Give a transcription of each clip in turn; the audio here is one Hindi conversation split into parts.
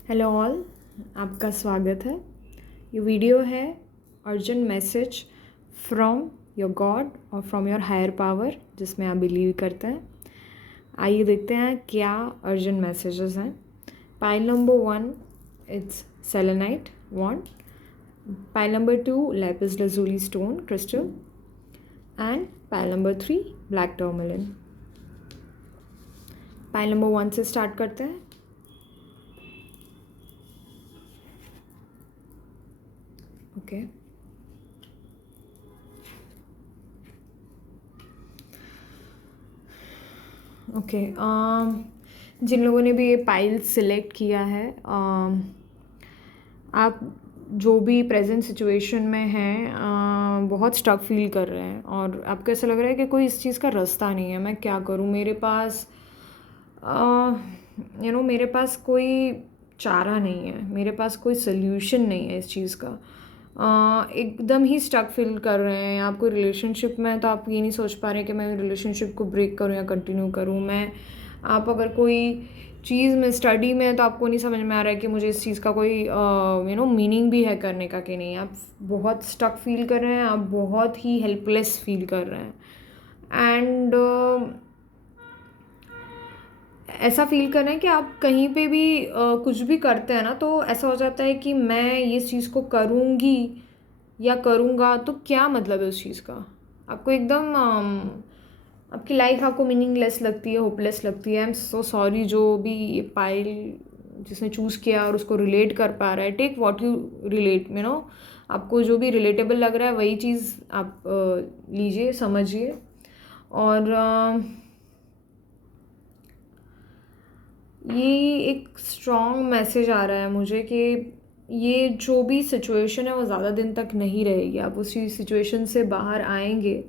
हेलो ऑल, आपका स्वागत है। ये वीडियो है urgent message from your god और फ्रॉम योर हायर पावर जिसमें आप बिलीव करते हैं। आइए देखते हैं क्या अर्जेंट मैसेजेस हैं। Pile number 1 it's selenite wand, pile number 2 lapis lazuli stone crystal and pile number 3 black tourmaline. Pile number 1 से स्टार्ट करते हैं। ओके ओके जिन लोगों ने भी ये पाइल सिलेक्ट किया है, आप जो भी प्रेजेंट सिचुएशन में हैं बहुत स्टक फील कर रहे हैं और आपको ऐसा लग रहा है कि कोई इस चीज़ का रास्ता नहीं है। मैं क्या करूँ, मेरे पास मेरे पास कोई चारा नहीं है, मेरे पास कोई सल्यूशन नहीं है इस चीज़ का। एकदम ही स्टक फील कर रहे हैं। आप कोई रिलेशनशिप में हैं तो आप ये नहीं सोच पा रहे कि मैं रिलेशनशिप को ब्रेक करूँ या कंटिन्यू करूँ। आप अगर कोई चीज़ में स्टडी में है तो आपको नहीं समझ में आ रहा है कि मुझे इस चीज़ का कोई मीनिंग भी है करने का कि नहीं। आप बहुत स्टक फील कर रहे हैं, आप बहुत ही हेल्पलेस फील कर रहे हैं एंड ऐसा फील कर रहे हैं कि आप कहीं पे भी कुछ भी करते हैं ना तो ऐसा हो जाता है कि मैं ये चीज़ को करूँगी या करूँगा तो क्या मतलब है उस चीज़ का। आपको एकदम आपकी लाइफ आपको मीनिंगलेस लगती है, होपलेस लगती है। आई एम सो सॉरी जो भी ये पाइल जिसने चूज़ किया और उसको रिलेट कर पा रहा है। टेक व्हाट यू रिलेट, आपको जो भी रिलेटेबल लग रहा है वही चीज़ आप लीजिए, समझिए। और ये एक स्ट्रॉन्ग मैसेज आ रहा है मुझे कि ये जो भी सिचुएशन है वो ज़्यादा दिन तक नहीं रहेगी। आप उसी सिचुएशन से बाहर आएंगे,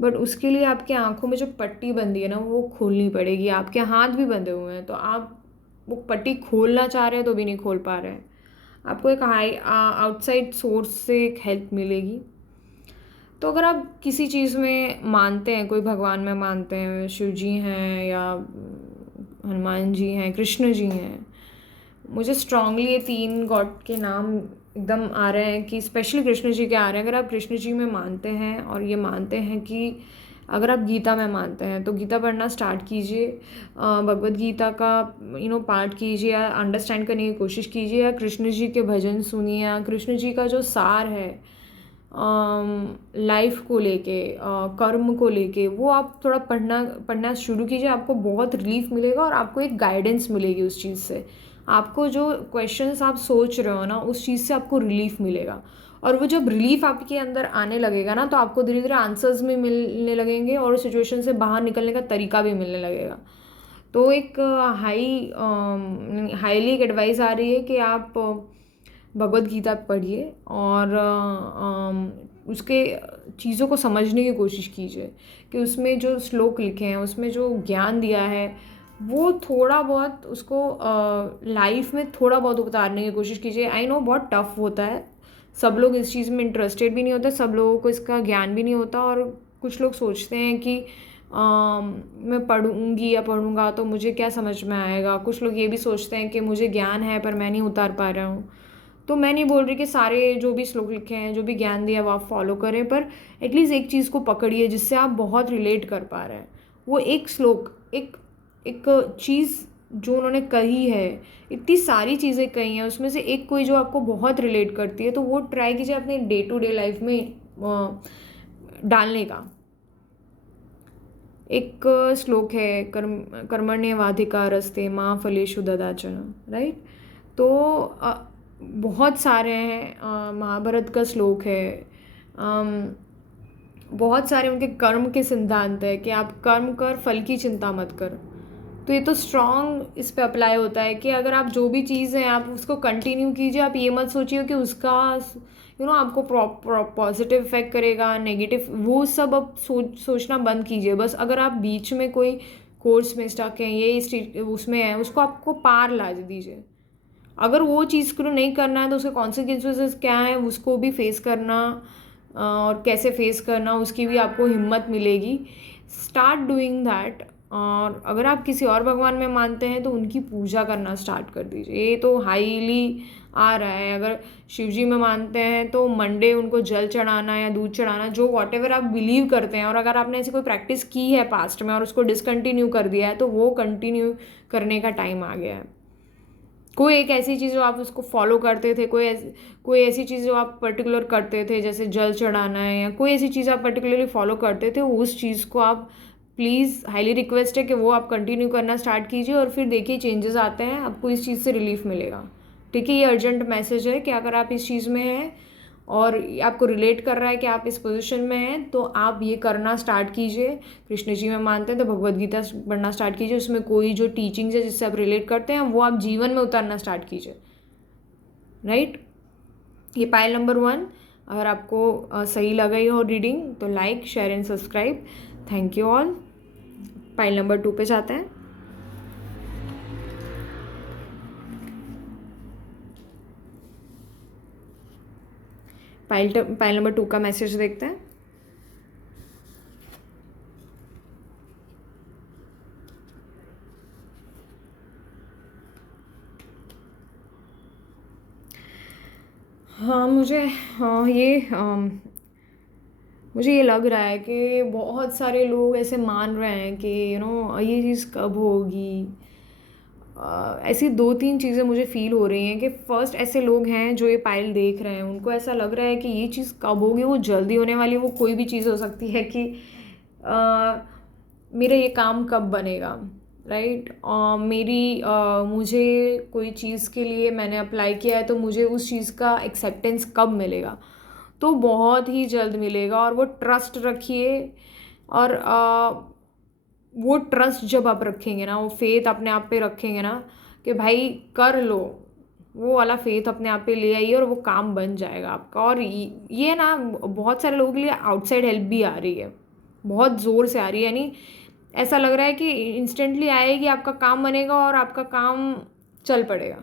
बट उसके लिए आपकी आंखों में जो पट्टी बंधी है ना वो खोलनी पड़ेगी। आपके हाथ भी बंधे हुए हैं तो आप वो पट्टी खोलना चाह रहे हैं तो भी नहीं खोल पा रहे हैं। आपको एक आउटसाइड सोर्स से एक हेल्प मिलेगी। तो अगर आप किसी चीज़ में मानते हैं, कोई भगवान में मानते हैं, शिव जी हैं या हनुमान जी हैं, कृष्ण जी हैं, मुझे स्ट्रांगली ये 3 गॉड के नाम एकदम आ रहे हैं कि स्पेशली कृष्ण जी के आ रहे हैं। अगर आप कृष्ण जी में मानते हैं और ये मानते हैं कि अगर आप गीता में मानते हैं तो गीता पढ़ना स्टार्ट कीजिए, भगवद गीता का पाठ कीजिए या अंडरस्टैंड करने की कोशिश कीजिए, या कृष्ण जी के भजन सुनिए, या कृष्ण जी का जो सार है लाइफ को लेके, कर्म को लेके, वो आप थोड़ा पढ़ना शुरू कीजिए। आपको बहुत रिलीफ मिलेगा और आपको एक गाइडेंस मिलेगी उस चीज़ से। आपको जो क्वेश्चंस आप सोच रहे हो ना उस चीज़ से आपको रिलीफ मिलेगा, और वो जब रिलीफ आपके अंदर आने लगेगा ना तो आपको धीरे धीरे आंसर्स भी मिलने लगेंगे और सिचुएशन से बाहर निकलने का तरीका भी मिलने लगेगा। तो एक हाईली एक एडवाइस आ रही है कि आप भगवद गीता पढ़िए और उसके चीज़ों को समझने की कोशिश कीजिए कि उसमें जो श्लोक लिखे हैं, उसमें जो ज्ञान दिया है, वो थोड़ा बहुत उसको लाइफ में थोड़ा बहुत उतारने की कोशिश कीजिए। आई नो बहुत टफ होता है, सब लोग इस चीज़ में इंटरेस्टेड भी नहीं होते, सब लोगों को इसका ज्ञान भी नहीं होता, और कुछ लोग सोचते हैं कि मैं पढ़ूंगी या पढ़ूंगा तो मुझे क्या समझ में आएगा। कुछ लोग ये भी सोचते हैं कि मुझे ज्ञान है पर मैं नहीं उतार पा रहा हूँ। तो मैं नहीं बोल रही कि सारे जो भी श्लोक लिखे हैं, जो भी ज्ञान दिया वो आप फॉलो करें, पर एटलीस्ट एक चीज़ को पकड़िए जिससे आप बहुत रिलेट कर पा रहे हैं। वो एक श्लोक, एक एक चीज़ जो उन्होंने कही है, इतनी सारी चीज़ें कही हैं उसमें से एक कोई जो आपको बहुत रिलेट करती है तो वो ट्राई कीजिए अपने डे टू डे लाइफ में डालने का। एक श्लोक है कर्मण्येवाधिकारस्ते माँ फलेषु कदाचन, राइट। तो बहुत सारे हैं, महाभारत का श्लोक है, बहुत सारे उनके कर्म के सिद्धांत है कि आप कर्म कर, फल की चिंता मत कर। तो ये तो स्ट्रॉन्ग इस पे अप्लाई होता है कि अगर आप जो भी चीज़ है आप उसको कंटिन्यू कीजिए। आप ये मत सोचिए कि उसका आपको पॉजिटिव इफेक्ट करेगा, नेगेटिव, वो सब अब सोचना बंद कीजिए। बस अगर आप बीच में कोई कोर्स में स्टक हैं, ये उसमें है, उसको आपको पार ला दीजिए। अगर वो चीज़ को नहीं करना है तो उसके कॉन्सिक्वेंसेस क्या है उसको भी फेस करना, और कैसे फेस करना उसकी भी आपको हिम्मत मिलेगी। Start doing that. और अगर आप किसी और भगवान में मानते हैं तो उनकी पूजा करना स्टार्ट कर दीजिए। ये तो हाईली आ रहा है। अगर शिव जी में मानते हैं तो मंडे उनको जल चढ़ाना या दूध चढ़ाना, जो वॉट एवर आप बिलीव करते हैं, और अगर आपने ऐसी कोई प्रैक्टिस की है पास्ट में और उसको डिसकंटिन्यू कर दिया है तो वो कंटिन्यू करने का टाइम आ गया है। कोई एक ऐसी चीज़ जो आप उसको फॉलो करते थे, कोई ऐसी चीज़ जो आप पर्टिकुलर करते थे, जैसे जल चढ़ाना है या कोई ऐसी चीज़ आप पर्टिकुलरली फॉलो करते थे, उस चीज़ को आप प्लीज़, हाईली रिक्वेस्ट है कि वो आप कंटिन्यू करना स्टार्ट कीजिए और फिर देखिए चेंजेस आते हैं, आपको इस चीज़ से रिलीफ मिलेगा। ठीक है, ये अर्जेंट मैसेज है कि अगर आप इस चीज़ में हैं और आपको रिलेट कर रहा है कि आप इस पोजीशन में हैं तो आप ये करना स्टार्ट कीजिए। कृष्ण जी में मानते हैं तो भगवद गीता पढ़ना स्टार्ट कीजिए। उसमें कोई जो टीचिंग्स है जिससे आप रिलेट करते हैं वो आप जीवन में उतारना स्टार्ट कीजिए। राइट, ये पाइल नंबर 1। अगर आपको सही लगा ये हो रीडिंग तो like, share and subscribe. Thank you all. Pile number 2 पे जाते हैं। पाइल नंबर 2 का मैसेज देखते हैं। हाँ, मुझे ये लग रहा है कि बहुत सारे लोग ऐसे मान रहे हैं कि ये चीज़ कब होगी। ऐसी 2-3 चीज़ें मुझे फ़ील हो रही हैं कि फर्स्ट ऐसे लोग हैं जो ये पाइल देख रहे हैं, उनको ऐसा लग रहा है कि ये चीज़ कब होगी, वो जल्दी होने वाली है। वो कोई भी चीज़ हो सकती है कि मेरा ये काम कब बनेगा, राइट। मुझे कोई चीज़ के लिए मैंने अप्लाई किया है तो मुझे उस चीज़ का एक्सेप्टेंस कब मिलेगा, तो बहुत ही जल्द मिलेगा। और वो ट्रस्ट रखिए। और वो ट्रस्ट जब आप रखेंगे ना, वो फेथ अपने आप पे रखेंगे ना कि भाई कर लो, वो वाला फेथ अपने आप पे ले आइए और वो काम बन जाएगा आपका। और ये ना बहुत सारे लोगों के लिए आउटसाइड हेल्प भी आ रही है, बहुत ज़ोर से आ रही है। यानी ऐसा लग रहा है कि इंस्टेंटली आएगी, आपका काम बनेगा और आपका काम चल पड़ेगा।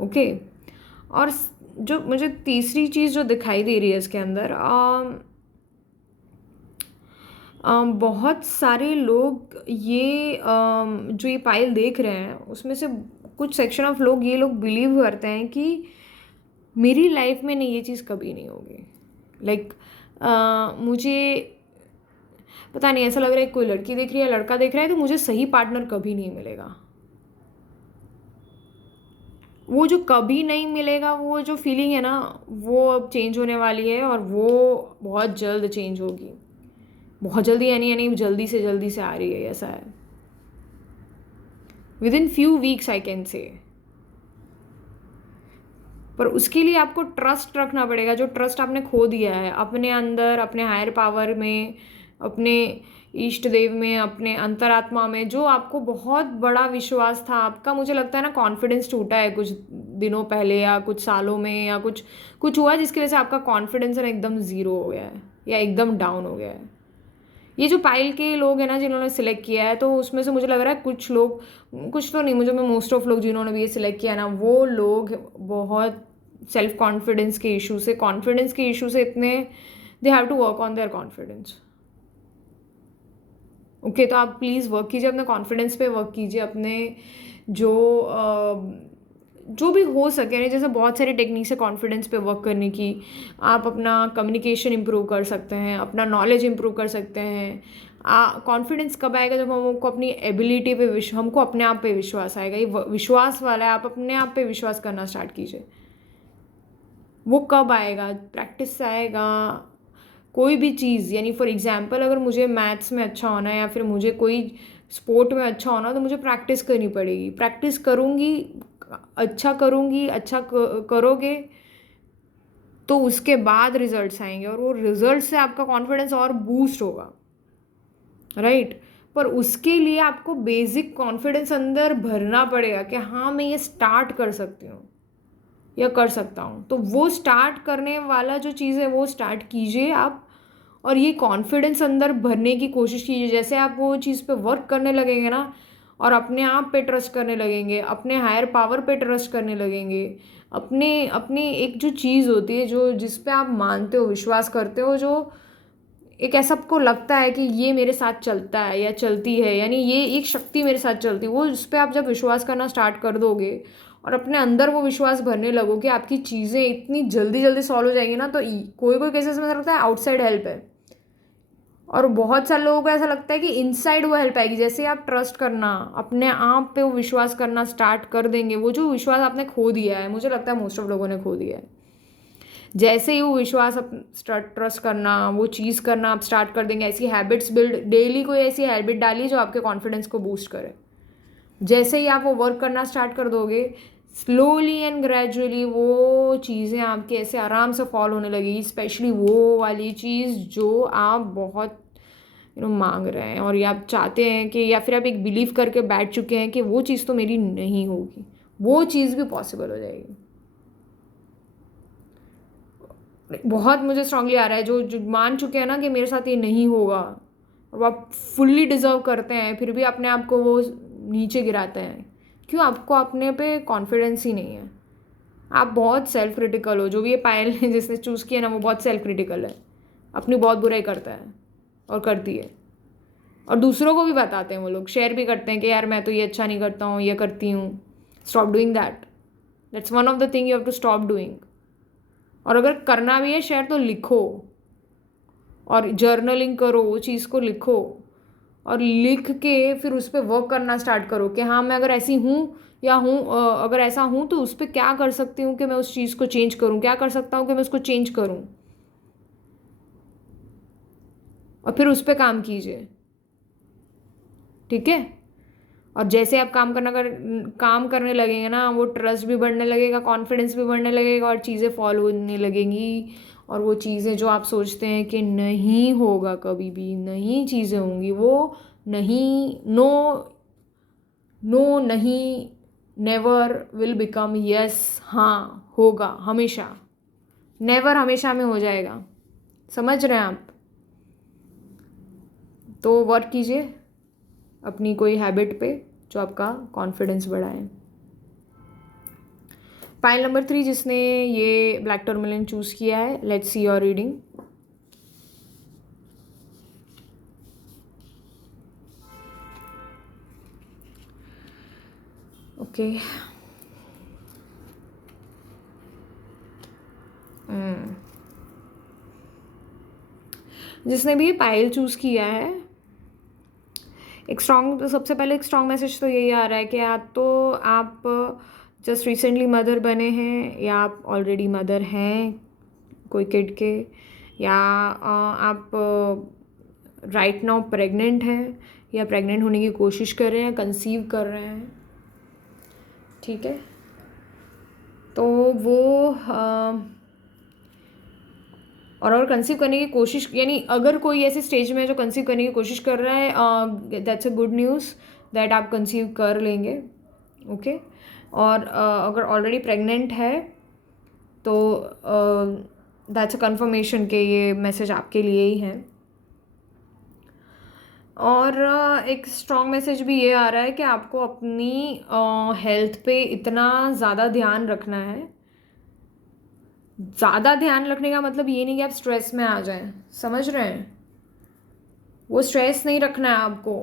ओके। और जो मुझे तीसरी चीज़ जो दिखाई दे रही है इसके अंदर, बहुत सारे लोग जो ये पाइल देख रहे हैं उसमें से कुछ सेक्शन ऑफ लोग, ये लोग बिलीव करते हैं कि मेरी लाइफ में नहीं, ये चीज़ कभी नहीं होगी। लाइक मुझे पता नहीं, ऐसा लग रहा है कोई लड़की देख रही है, लड़का देख रहा है, तो मुझे सही पार्टनर कभी नहीं मिलेगा। वो जो कभी नहीं मिलेगा, वो जो फीलिंग है ना, वो अब चेंज होने वाली है और वो बहुत जल्द चेंज होगी। बहुत जल्दी यानी जल्दी से आ रही है, ऐसा है। With in few weeks I can say. पर उसके लिए आपको ट्रस्ट रखना पड़ेगा, जो ट्रस्ट आपने खो दिया है अपने अंदर, अपने हायर पावर में, अपने इष्ट देव में, अपने अंतरात्मा में, जो आपको बहुत बड़ा विश्वास था आपका। मुझे लगता है ना कॉन्फिडेंस टूटा है कुछ दिनों पहले या कुछ सालों में, या कुछ हुआ जिसकी वजह से आपका कॉन्फिडेंस है एकदम ज़ीरो हो गया है या एकदम डाउन हो गया है। ये जो पाइल के लोग हैं ना जिन्होंने सिलेक्ट किया है, तो उसमें से मुझे लग रहा है कुछ लोग, कुछ तो नहीं, मुझे में मोस्ट ऑफ लोग जिन्होंने भी ये सिलेक्ट किया है ना, वो लोग बहुत सेल्फ कॉन्फिडेंस के इशू से इतने, they have to work on their confidence. Okay, तो आप प्लीज़ वर्क कीजिए, अपने कॉन्फिडेंस पे वर्क कीजिए, अपने जो भी हो सके ना, जैसे बहुत सारी टेक्निक्स है कॉन्फिडेंस पे वर्क करने की। आप अपना कम्युनिकेशन इम्प्रूव कर सकते हैं, अपना नॉलेज इम्प्रूव कर सकते हैं। कॉन्फिडेंस कब आएगा, जब हमको अपनी एबिलिटी पे हमको अपने आप पे विश्वास आएगा। ये विश्वास वाला है, आप अपने आप पे विश्वास करना स्टार्ट कीजिए। वो कब आएगा, प्रैक्टिस से आएगा। कोई भी चीज़, यानी फॉर एग्जांपल अगर मुझे मैथ्स में अच्छा होना है या फिर मुझे कोई स्पोर्ट में अच्छा होना, तो मुझे प्रैक्टिस करनी पड़ेगी। प्रैक्टिस करूँगी, अच्छा करूँगी, अच्छा करोगे तो उसके बाद रिजल्ट्स आएंगे और वो रिजल्ट से आपका कॉन्फिडेंस और बूस्ट होगा, राइट। पर उसके लिए आपको बेसिक कॉन्फिडेंस अंदर भरना पड़ेगा कि हाँ मैं ये स्टार्ट कर सकती हूँ या कर सकता हूँ। तो वो स्टार्ट करने वाला जो चीज़ है वो स्टार्ट कीजिए आप, और ये कॉन्फिडेंस अंदर भरने की कोशिश कीजिए। जैसे आप वो चीज़ पे वर्क करने लगेंगे ना, और अपने आप पे ट्रस्ट करने लगेंगे, अपने हायर पावर पे ट्रस्ट करने लगेंगे, अपने एक जो चीज़ होती है, जो जिस पे आप मानते हो, विश्वास करते हो, जो एक ऐसा आपको लगता है कि ये मेरे साथ चलता है या चलती है, यानी ये एक शक्ति मेरे साथ चलती है, वो उस पर आप जब विश्वास करना स्टार्ट कर दोगे और अपने अंदर वो विश्वास भरने लगोगे, आपकी चीज़ें इतनी जल्दी जल्दी सॉल्व हो जाएंगी ना। तो कोई कोई केसेस में ऐसा लगता है आउटसाइड हेल्प है, और बहुत सारे लोगों को ऐसा लगता है कि इनसाइड वो हेल्प आएगी। जैसे आप ट्रस्ट करना, अपने आप पे वो विश्वास करना स्टार्ट कर देंगे, वो जो विश्वास आपने खो दिया है, मुझे लगता है मोस्ट ऑफ लोगों ने खो दिया है, जैसे ही वो विश्वास आप ट्रस्ट करना, वो चीज़ करना आप स्टार्ट कर देंगे, ऐसी हैबिट्स बिल्ड, डेली कोई ऐसी हैबिट डालिए जो आपके कॉन्फिडेंस को बूस्ट करे। जैसे ही आप वो वर्क करना स्टार्ट कर दोगे, स्लोली एंड ग्रेजुअली वो चीज़ें आपके ऐसे आराम से फॉलो होने लगेगी, स्पेशली वो वाली चीज़ जो आप बहुत मांग रहे हैं और ये आप चाहते हैं कि, या फिर आप एक बिलीव करके बैठ चुके हैं कि वो चीज़ तो मेरी नहीं होगी, वो चीज़ भी पॉसिबल हो जाएगी। बहुत मुझे स्ट्रांगली आ रहा है, जो मान चुके हैं ना कि मेरे साथ ये नहीं होगा, और वो आप फुल्ली डिज़र्व करते हैं, फिर भी अपने आप को वो नीचे गिराते हैं। क्यों? आपको अपने पे कॉन्फिडेंस ही नहीं है, आप बहुत सेल्फ क्रिटिकल हो। जो भी ये पायल ने जिसने चूज़ किया ना, वो बहुत सेल्फ क्रिटिकल है, अपनी बहुत बुराई करता है और करती है, और दूसरों को भी बताते हैं, वो लोग शेयर भी करते हैं कि यार मैं तो ये अच्छा नहीं करता हूँ, ये करती हूँ। Stop doing that, that's one of the thing you have to stop doing. और अगर करना भी है शेयर, तो लिखो और जर्नलिंग करो, वो चीज़ को लिखो और लिख के फिर उस पर वर्क करना स्टार्ट करो कि हाँ मैं अगर ऐसी हूँ या हूँ, अगर ऐसा हूँ तो उस पर क्या कर सकती हूँ कि मैं उस चीज़ को चेंज करूँ, क्या कर सकता हूँ कि मैं उसको चेंज करूँ, और फिर उस पर काम कीजिए। ठीक है? और जैसे आप काम करने लगेंगे ना, वो ट्रस्ट भी बढ़ने लगेगा, कॉन्फिडेंस भी बढ़ने लगेगा, और चीज़ें फॉलो होने लगेंगी, और वो चीज़ें जो आप सोचते हैं कि नहीं होगा, कभी भी नहीं चीज़ें होंगी, वो नहीं, नो नो नहीं, नेवर विल बिकम यस, हाँ होगा हमेशा, नेवर हमेशा में हो जाएगा। समझ रहे हैं आप? तो वर्क कीजिए अपनी कोई हैबिट पे जो आपका कॉन्फिडेंस बढ़ाए। फाइल नंबर 3 जिसने ये ब्लैक टर्मलिन चूज़ किया है, let's see your reading. Okay, जिसने भी पायल चूज़ किया है, एक स्ट्रॉन्ग, सबसे पहले एक स्ट्रॉन्ग मैसेज तो यही आ रहा है कि या तो आप जस्ट रिसेंटली मदर बने हैं, या आप ऑलरेडी मदर हैं कोई किड के, या आप राइट नाउ प्रेग्नेंट हैं, या प्रेग्नेंट होने की कोशिश कर रहे हैं, कंसीव कर रहे हैं। ठीक है? तो वो और अगर कंसीव करने की कोशिश, यानी अगर कोई ऐसे स्टेज में है जो कंसीव करने की कोशिश कर रहा है, that's a good news that आप कंसीव कर लेंगे। ओके? और अगर ऑलरेडी प्रेग्नेंट है तो दैट्स अ कन्फर्मेशन कि ये मैसेज आपके लिए ही है। और एक स्ट्रॉन्ग मैसेज भी ये आ रहा है कि आपको अपनी हेल्थ पे इतना ज़्यादा ध्यान रखना है। ज़्यादा ध्यान रखने का मतलब ये नहीं कि आप स्ट्रेस में आ जाएं, समझ रहे हैं? वो स्ट्रेस नहीं रखना है आपको,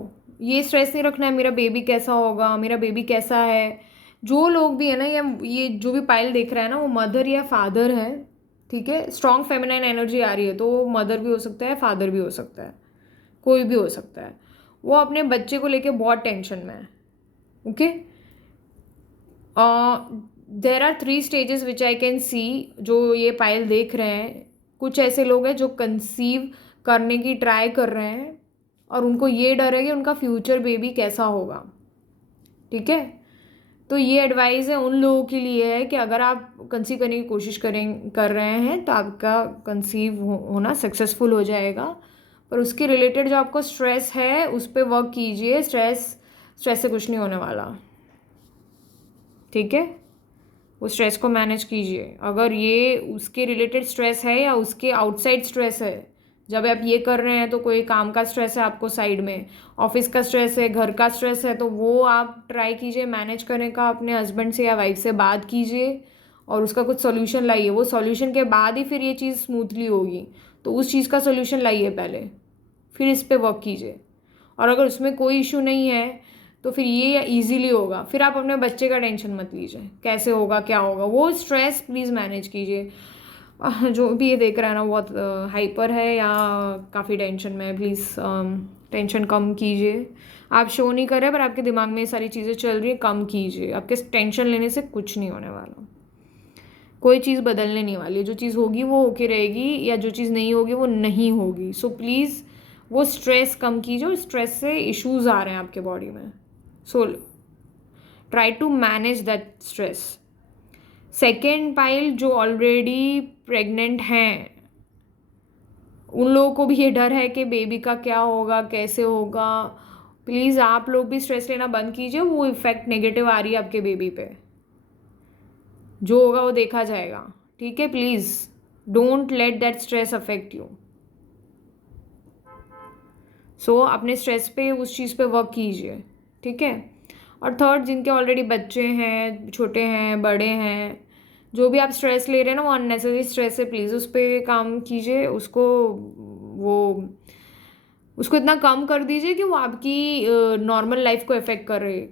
ये स्ट्रेस नहीं रखना है मेरा बेबी कैसा होगा, मेरा बेबी कैसा है। जो लोग भी है ना, ये जो भी पायल देख रहा है ना, वो मदर या फादर है। ठीक है? स्ट्रॉन्ग फेमिनाइन एनर्जी आ रही है, तो वो मदर भी हो सकता है, फादर भी हो सकता है, कोई भी हो सकता है। वो अपने बच्चे को लेके बहुत टेंशन में है। Okay? There are 3 stages which I can see, जो ये पायल देख रहे हैं, कुछ ऐसे लोग हैं जो कंसीव करने की ट्राई कर रहे हैं और उनको ये डर है कि उनका फ्यूचर बेबी कैसा होगा। ठीक है? तो ये एडवाइस है उन लोगों के लिए है कि अगर आप कंसीव करने की कोशिश कर रहे हैं तो आपका कंसीव होना सक्सेसफुल हो जाएगा, पर उसके रिलेटेड जो आपको स्ट्रेस है उस पर वर्क कीजिए। स्ट्रेस से कुछ नहीं होने वाला। ठीक है? वो स्ट्रेस को मैनेज कीजिए। अगर ये उसके रिलेटेड स्ट्रेस है या उसके आउटसाइड स्ट्रेस है, जब आप ये कर रहे हैं तो कोई काम का स्ट्रेस है आपको साइड में, ऑफिस का स्ट्रेस है, घर का स्ट्रेस है, तो वो आप ट्राई कीजिए मैनेज करने का। अपने हस्बैंड से या वाइफ से बात कीजिए और उसका कुछ सॉल्यूशन लाइए। वो सॉल्यूशन के बाद ही फिर ये चीज़ स्मूथली होगी। तो उस चीज़ का सोल्यूशन लाइए पहले, फिर इस पे वर्क कीजिए। और अगर उसमें कोई इशू नहीं है तो फिर ये ईजीली होगा। फिर आप अपने बच्चे का टेंशन मत लीजिए, कैसे होगा क्या होगा, वो स्ट्रेस प्लीज़ मैनेज कीजिए। जो भी ये देख रहा है ना बहुत हाइपर है या काफ़ी टेंशन में है, प्लीज़ टेंशन कम कीजिए। आप शो नहीं कर रहे पर आपके दिमाग में ये सारी चीज़ें चल रही है, कम कीजिए। आपके टेंशन लेने से कुछ नहीं होने वाला, कोई चीज़ बदलने नहीं वाली है। जो चीज़ होगी वो होके रहेगी, या जो चीज़ नहीं होगी वो नहीं होगी। सो प्लीज़ वो स्ट्रेस कम कीजिए, और स्ट्रेस से इश्यूज आ रहे हैं आपके बॉडी में। So try to manage that stress. Second pile, जो ऑलरेडी प्रेग्नेंट हैं, उन लोगों को भी ये डर है कि बेबी का क्या होगा, कैसे होगा। प्लीज़ आप लोग भी स्ट्रेस लेना बंद कीजिए। वो इफेक्ट नेगेटिव आ रही है आपके बेबी पे, जो होगा वो देखा जाएगा, ठीक है। Please don't let that stress affect you. So अपने स्ट्रेस पे उस चीज़ पे वर्क कीजिए, ठीक है। और थर्ड, जिनके ऑलरेडी बच्चे हैं, छोटे हैं, बड़े हैं, जो भी आप स्ट्रेस ले रहे हैं ना वो अननेसेसरी स्ट्रेस है, प्लीज़ उस पर काम कीजिए। उसको इतना कम कर दीजिए कि वो आपकी नॉर्मल लाइफ को इफेक्ट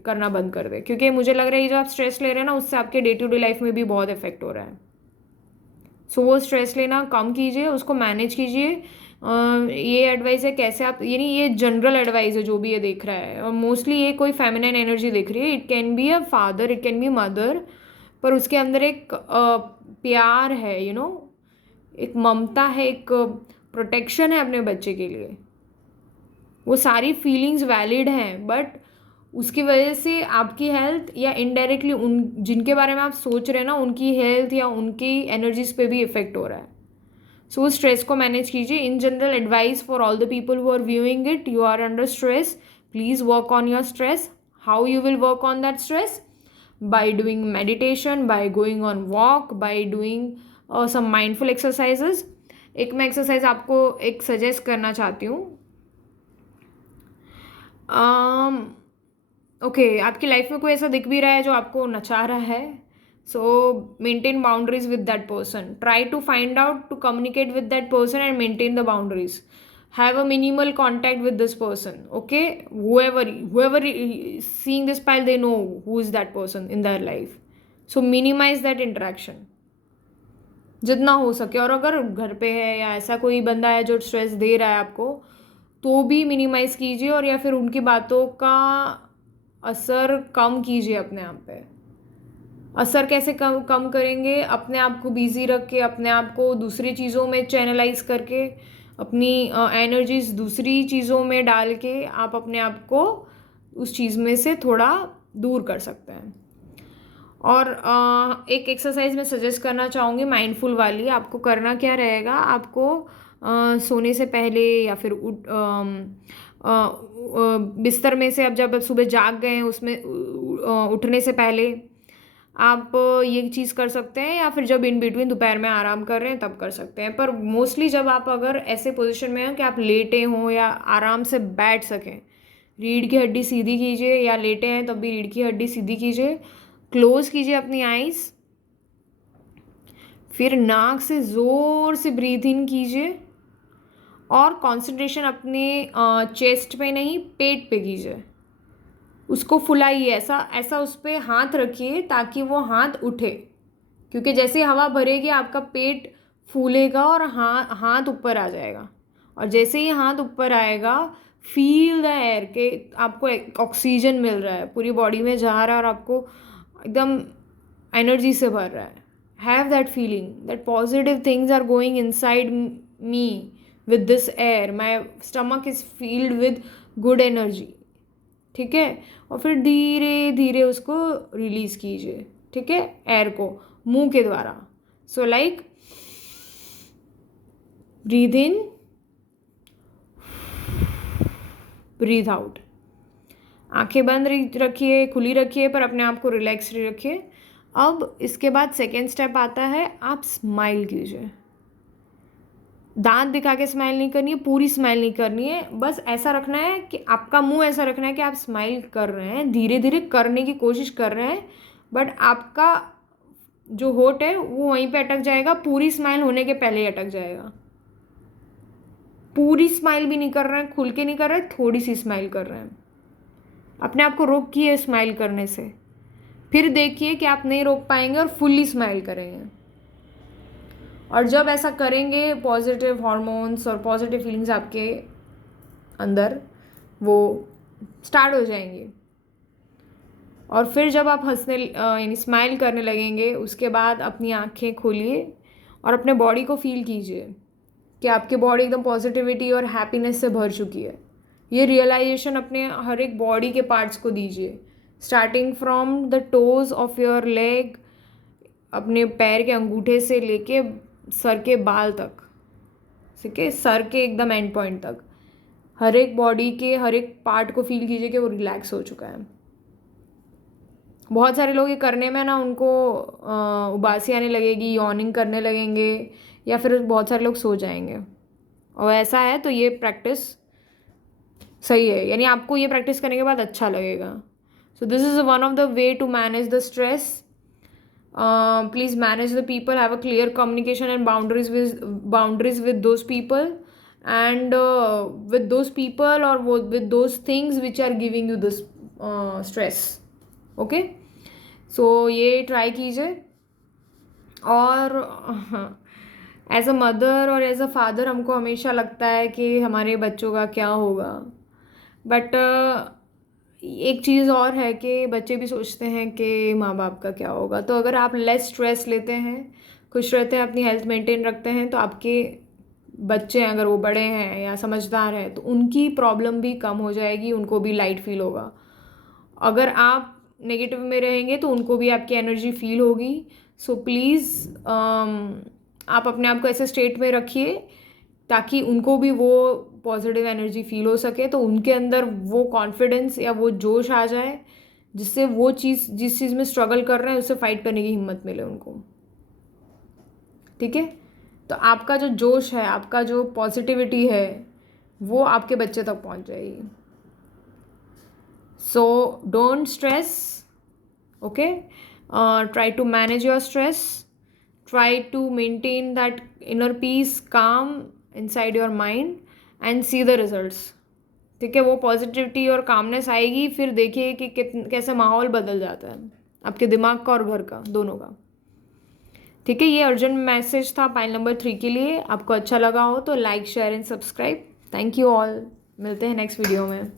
करना बंद कर दे। क्योंकि मुझे लग रहा है ये जो आप स्ट्रेस ले रहे हैं ना उससे आपके डे टू डे लाइफ में भी बहुत इफेक्ट हो रहा है। सो वो स्ट्रेस लेना कम कीजिए, उसको मैनेज कीजिए। ये एडवाइस है कैसे आप, यानी ये जनरल एडवाइस है जो भी ये देख रहा है, और मोस्टली ये कोई फेमिनिन एनर्जी देख रही है। It can be a father, it can be mother, पर उसके अंदर एक प्यार है, एक ममता है, एक प्रोटेक्शन है अपने बच्चे के लिए। वो सारी फीलिंग्स वैलिड हैं, बट उसकी वजह से आपकी हेल्थ या इनडायरेक्टली उन जिनके बारे में आप सोच रहे हैं ना उनकी हेल्थ या उनकी एनर्जीज पे भी इफेक्ट हो रहा है। सो स्ट्रेस को मैनेज कीजिए। In general advice for all the people who are viewing it, you are under stress, please work on your stress. How you will work on that stress? by doing meditation, by going on walk, by doing some mindful exercises। एक मैं एक्सरसाइज आपको एक सजेस्ट करना चाहती हूँ। ओके, आपकी लाइफ में कोई ऐसा दिख भी रहा है जो आपको नचा रहा है, so maintain boundaries with that person. Try to find out to communicate with that person and maintain the boundaries. Have a minimal contact with this person, okay? Whoever seeing this pile, they know who is that person in their life. So minimize that interaction जितना हो सके। और अगर घर पे है या ऐसा कोई बंदा है जो स्ट्रेस दे रहा है आपको, तो भी मिनिमाइज कीजिए, और या फिर उनकी बातों का असर कम कीजिए अपने आप पे। असर कैसे कम करेंगे? अपने आप को बिजी रख के, अपने आप को दूसरी चीज़ों में चैनलाइज करके, अपनी एनर्जीज दूसरी चीज़ों में डाल के आप अपने आप को उस चीज़ में से थोड़ा दूर कर सकते हैं। और एक एक्सरसाइज मैं सजेस्ट करना चाहूँगी माइंडफुल वाली। आपको करना क्या रहेगा, आपको सोने से पहले या फिर बिस्तर में से अब जब सुबह जाग गए हैं उसमें उठने से पहले आप ये चीज़ कर सकते हैं, या फिर जब इन बिटवीन दोपहर में आराम कर रहे हैं तब कर सकते हैं। पर मोस्टली जब आप अगर ऐसे पोजीशन में हैं कि आप लेटे हों या आराम से बैठ सकें, रीढ़ की हड्डी सीधी कीजिए, या लेटे हैं तब भी रीढ़ की हड्डी सीधी कीजिए। क्लोज कीजिए अपनी आइज़, फिर नाक से ज़ोर से ब्रीथ इन कीजिए, और कंसंट्रेशन अपने चेस्ट पे नहीं पेट पे कीजिए। उसको फुलाइए, ऐसा उस पर हाथ रखिए ताकि वो हाथ उठे, क्योंकि जैसे हवा भरेगी आपका पेट फूलेगा और हाथ ऊपर आ जाएगा। और जैसे ही हाथ ऊपर आएगा, फील द एयर के आपको ऑक्सीजन मिल रहा है, पूरी बॉडी में जा रहा है और आपको एकदम एनर्जी से भर रहा है। Have that feeling that positive things are going inside me with this air, my stomach is filled with good energy, ठीक है। और फिर धीरे धीरे उसको रिलीज़ कीजिए, ठीक है, एयर को मुंह के द्वारा। सो लाइक ब्रीथ इन, ब्रीथ आउट। आंखें बंद रखिए, खुली रखिए, पर अपने आप को रिलैक्स रखिए। अब इसके बाद सेकेंड स्टेप आता है, आप स्माइल कीजिए। दांत दिखा के स्माइल नहीं करनी है, पूरी स्माइल नहीं करनी है, बस ऐसा रखना है कि आपका मुंह ऐसा रखना है कि आप स्माइल कर रहे हैं, धीरे धीरे करने की कोशिश कर रहे हैं, बट आपका जो होठ है वो वहीं पे अटक जाएगा, पूरी स्माइल होने के पहले ही अटक जाएगा। पूरी स्माइल भी नहीं कर रहे हैं, खुल के नहीं कर रहे हैं, थोड़ी सी स्माइल कर रहे हैं। अपने आप को रोकिए स्माइल करने से, फिर देखिए कि आप नहीं रोक पाएंगे और फुल्ली स्माइल करेंगे। और जब ऐसा करेंगे पॉजिटिव हार्मोन्स और पॉजिटिव फीलिंग्स आपके अंदर वो स्टार्ट हो जाएंगे। और फिर जब आप हंसने यानी स्माइल करने लगेंगे, उसके बाद अपनी आंखें खोलिए और अपने बॉडी को फील कीजिए कि आपकी बॉडी एकदम पॉजिटिविटी और हैप्पीनेस से भर चुकी है। ये रियलाइजेशन अपने हर एक बॉडी के पार्ट्स को दीजिए, starting from the toes of your leg, अपने पैर के अंगूठे से लेके सर के बाल तक, ठीक है, सर के एकदम एंड पॉइंट तक हर एक बॉडी के हर एक पार्ट को फील कीजिए कि वो रिलैक्स हो चुका है। बहुत सारे लोग ये करने में ना उनको उबासी आने लगेगी, यॉर्निंग करने लगेंगे, या फिर बहुत सारे लोग सो जाएंगे। और ऐसा है तो ये प्रैक्टिस सही है, यानी आपको ये प्रैक्टिस करने के बाद अच्छा लगेगा। So this is one of the way to manage the stress. Please manage the people, have a clear communication and boundaries with those people and with those people or with those things which are giving you this stress. Okay, so ये ट्राई कीजिए। और एज अ मदर और एज अ फादर हमको हमेशा लगता है कि हमारे बच्चों का क्या होगा, बट एक चीज़ और है कि बच्चे भी सोचते हैं कि माँ बाप का क्या होगा। तो अगर आप लेस स्ट्रेस लेते हैं, खुश रहते हैं, अपनी हेल्थ मेंटेन रखते हैं, तो आपके बच्चे अगर वो बड़े हैं या समझदार हैं तो उनकी प्रॉब्लम भी कम हो जाएगी, उनको भी लाइट फील होगा। अगर आप नेगेटिव में रहेंगे तो उनको भी आपकी एनर्जी फील होगी। सो प्लीज़ आप अपने आप को ऐसे स्टेट में रखिए ताकि उनको भी वो पॉजिटिव एनर्जी फील हो सके, तो उनके अंदर वो कॉन्फिडेंस या वो जोश आ जाए जिससे वो चीज़ जिस चीज़ में स्ट्रगल कर रहे हैं उससे फाइट करने की हिम्मत मिले उनको। ठीक है, तो आपका जो जोश है, आपका जो पॉजिटिविटी है, वो आपके बच्चे तक पहुंच जाएगी। So don't stress, okay, try to manage your stress, try to maintain that inner peace, calm inside your mind and see the results. ठीक है, वो पॉजिटिविटी और कामनेस आएगी, फिर देखिए कि कैसे माहौल बदल जाता है आपके दिमाग का और घर का, दोनों का। ठीक है, ये अर्जेंट मैसेज था पाइल नंबर 3 के लिए। आपको अच्छा लगा हो तो like, share and subscribe. Thank you all, मिलते हैं नेक्स्ट वीडियो में।